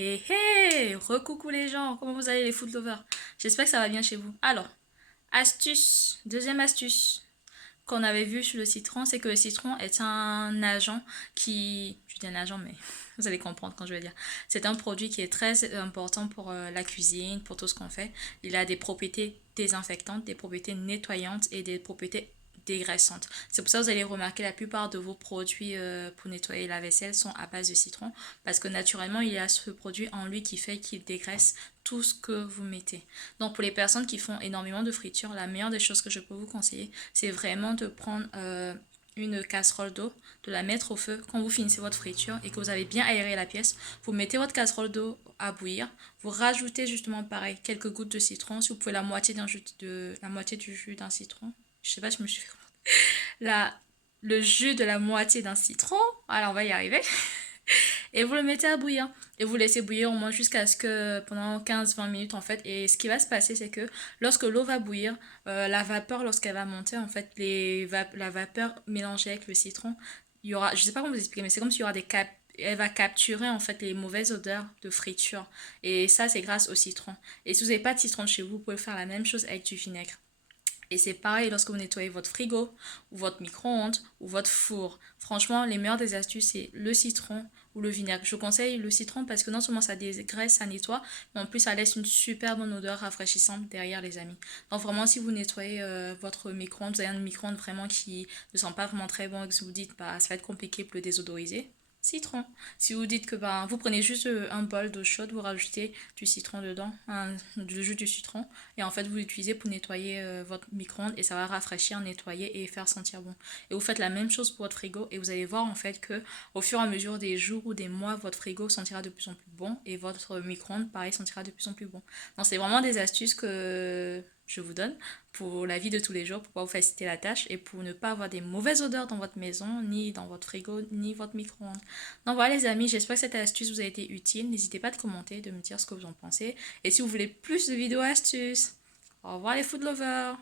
Hey hey, recoucou les gens, comment vous allez les food lovers? J'espère que ça va bien chez vous. Alors, astuce, deuxième astuce qu'on avait vu sur le citron, c'est que le citron est un agent qui... Je dis un agent, mais vous allez comprendre quand je vais dire. C'est un produit qui est très important pour la cuisine, pour tout ce qu'on fait. Il a des propriétés désinfectantes, des propriétés nettoyantes et des propriétés dégraissantes. C'est pour ça que vous allez remarquer la plupart de vos produits pour nettoyer la vaisselle sont à base de citron parce que naturellement il y a ce produit en lui qui fait qu'il dégraisse tout ce que vous mettez. Donc pour les personnes qui font énormément de friture, la meilleure des choses que je peux vous conseiller, c'est vraiment de prendre une casserole d'eau, de la mettre au feu quand vous finissez votre friture et que vous avez bien aéré la pièce. Vous mettez votre casserole d'eau à bouillir, vous rajoutez justement pareil quelques gouttes de citron, si vous pouvez la moitié du jus d'un citron. Je sais pas, je me suis fait la, le jus de la moitié d'un citron. Alors on va y arriver. Et vous le mettez à bouillir. Et vous laissez bouillir au moins jusqu'à ce que pendant 15-20 minutes en fait. Et ce qui va se passer, c'est que lorsque l'eau va bouillir, la vapeur, lorsqu'elle va monter, en fait, la vapeur mélangée avec le citron, il y aura, je sais pas comment vous expliquer, mais c'est comme s'il y aura elle va capturer en fait les mauvaises odeurs de friture. Et ça, c'est grâce au citron. Et si vous n'avez pas de citron chez vous, vous pouvez faire la même chose avec du vinaigre. Et c'est pareil lorsque vous nettoyez votre frigo, ou votre micro-ondes, ou votre four. Franchement, les meilleures des astuces, c'est le citron ou le vinaigre. Je conseille le citron parce que non seulement ça dégraisse, ça nettoie, mais en plus ça laisse une super bonne odeur rafraîchissante derrière les amis. Donc vraiment, si vous nettoyez votre micro-ondes, vous avez un micro-ondes vraiment qui ne sent pas vraiment très bon et que vous dites, bah, ça va être compliqué pour le désodoriser, citron. Si vous dites que bah, vous prenez juste un bol d'eau chaude, vous rajoutez du citron dedans, du jus du citron, et en fait vous l'utilisez pour nettoyer votre micro-ondes et ça va rafraîchir, nettoyer et faire sentir bon. Et vous faites la même chose pour votre frigo et vous allez voir en fait que au fur et à mesure des jours ou des mois, votre frigo sentira de plus en plus bon et votre micro-ondes pareil sentira de plus en plus bon. Donc c'est vraiment des astuces que je vous donne pour la vie de tous les jours, pour pouvoir vous faciliter la tâche et pour ne pas avoir des mauvaises odeurs dans votre maison, ni dans votre frigo, ni votre micro-ondes. Donc voilà les amis, j'espère que cette astuce vous a été utile. N'hésitez pas de commenter, de me dire ce que vous en pensez. Et si vous voulez plus de vidéos astuces, au revoir les food lovers.